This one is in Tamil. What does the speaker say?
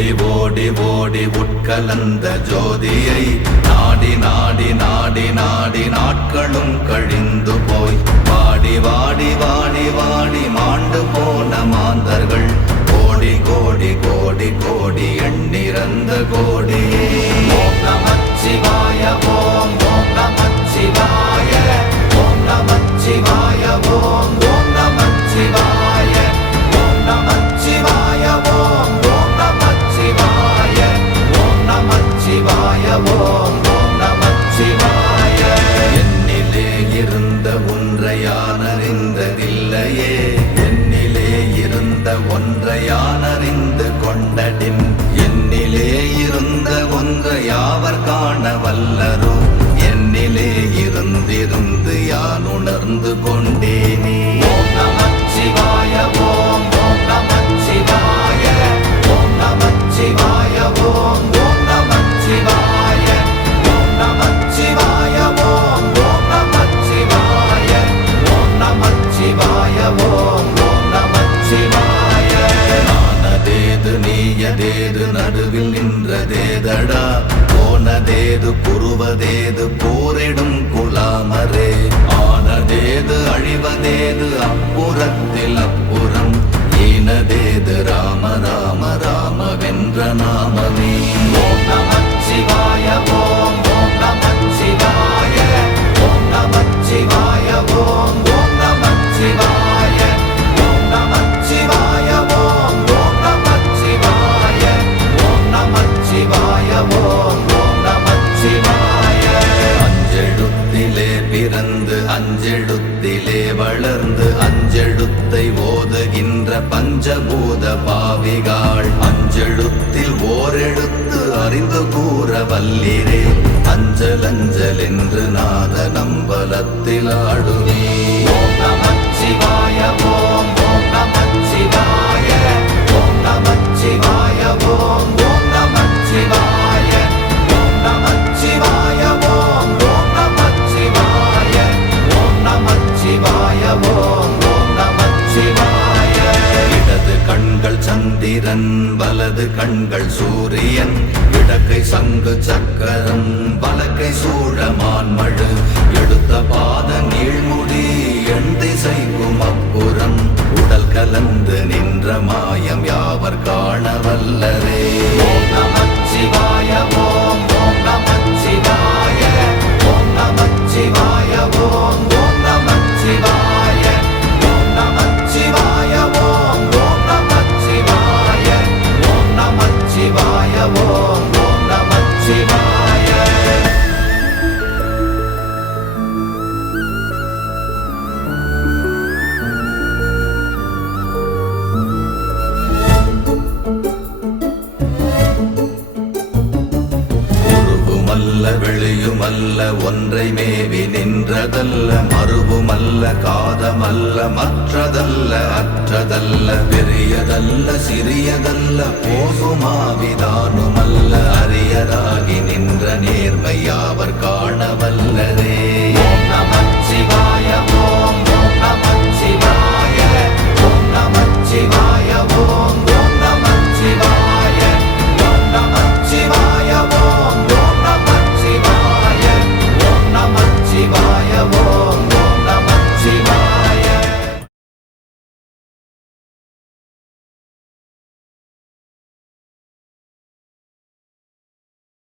ஓடி ஓடி உட்கலந்த ஜோதியை நாடி நாடி நாடி நாடி நாட்களும் கழிந்து போய் வாடி வாடி வாடி வாடி மாண்டு போன மாந்தர்கள் கோடி கோடி கோடி கோடி எண்ணிறந்த கோடியே. ஓம் நமச்சிவாய ஓம் ஓம் நமச்சிவாய ஓம் நமச்சிவாய ஓம் ஓம் நமச்சிவாய ஓம் நமச்சிவாய ஓம் ஓம் நமச்சிவாய ஓம் நமச்சிவாய ஓம் ஓம் நமச்சிவாய. என்னிலே இருந்த ஒன்றை யான் அறிந்ததில்லையே, என்னிலே இருந்த ஒன்றை யான் அறிந்து கொண்டடின், என்னிலே இருந்த ஒன்றை யாவர் காண வல்லரோ, என்னிலே இருந்திருந்து யான் உணர்ந்து கொண்டேனே. ஓம் நமச்சிவாய ஓம் ஓம் நமச்சிவாய ஓம் நமச்சிவாய ஓம் ஓம் நமச்சிவாய ஓம் நமச்சிவாய ஓம் ஓம் நமச்சிவாய ஓம் நமச்சிவாய ஓம் ஓம் நமச்சிவாய. நானதேது நீயதேது நடுவில் நின்றதேதடா, போனதேது புருவதேது போரிடும் குலாமரே, ஆனதேது அழிவதேது அப்புறத்தில் அப்புறம், ஈனதேது ராம ராம ராம வென்ற நாமமே. ஓம் நமச்சிவாய ஓம் ஓம் நமச்சிவாய ஓம் நமச்சிவாய ஓம் ஓம் நமச்சிவாய ஓம் நமச்சிவாய ஓம் ஓம் நமச்சிவாய ஓம் நமச்சிவாய ஓம் ஓம் நமச்சிவாய. அஞ்செழுத்திலே பிறந்து அஞ்செழுத்திலே வளர்ந்து அஞ்செழுத்தை ஓதுகின்ற பஞ்சபூத பாவிகாள், அஞ்செழுத்தில் ஓரெழுத்து அறிந்து கூற வல்லிரே, அஞ்சல் அஞ்சல் என்று நாத நம்பலத்தில் ஆடுவே. ஓம் நமச்சிவாய ஓம் ஓம் நமச்சிவாய ஓம் நமச்சிவாய ஓம் ஓம் நமச்சிவாய ஓம் நமச்சிவாய ஓம் ஓம் நமச்சிவாய ஓம் நமச்சிவாய ஓம் ஓம் நமச்சிவாய. இடது கண்கள் சந்திரன் வலது கண்கள் சூரியன், இடக்கை சங்கு சக்கரம் வலக்கை சூழமான்மழு, எடுத்த பாத நீழ்முடி எண் திசைக்கும் அப்புறம், உடல் கலந்து நின்ற மாயம் யாவர் காண வல்லரே. ஓம் நமச்சிவாய ஓம் ஓம் நமச்சிவாய ஓம் நமச்சிவாய ஓம் ஓம் நமச்சிவாய ஓம் நமச்சிவாய ஓம் ஓம் நமச்சிவாய ஓம் நமச்சிவாய ஓம் ஓம் நமச்சிவாய. உருவுமல்ல வெளியுமல்ல ஒன்றை மேவி நின்றதல்ல, மறுவுமல்ல காதமல்ல மற்றதல்ல அற்றதல்ல, பெரியதல்ல சிறியதல்ல போகுமாவிதானுமல்ல, அரியராகி நின்ற நேர்மை யாவர் காண வல்லரே.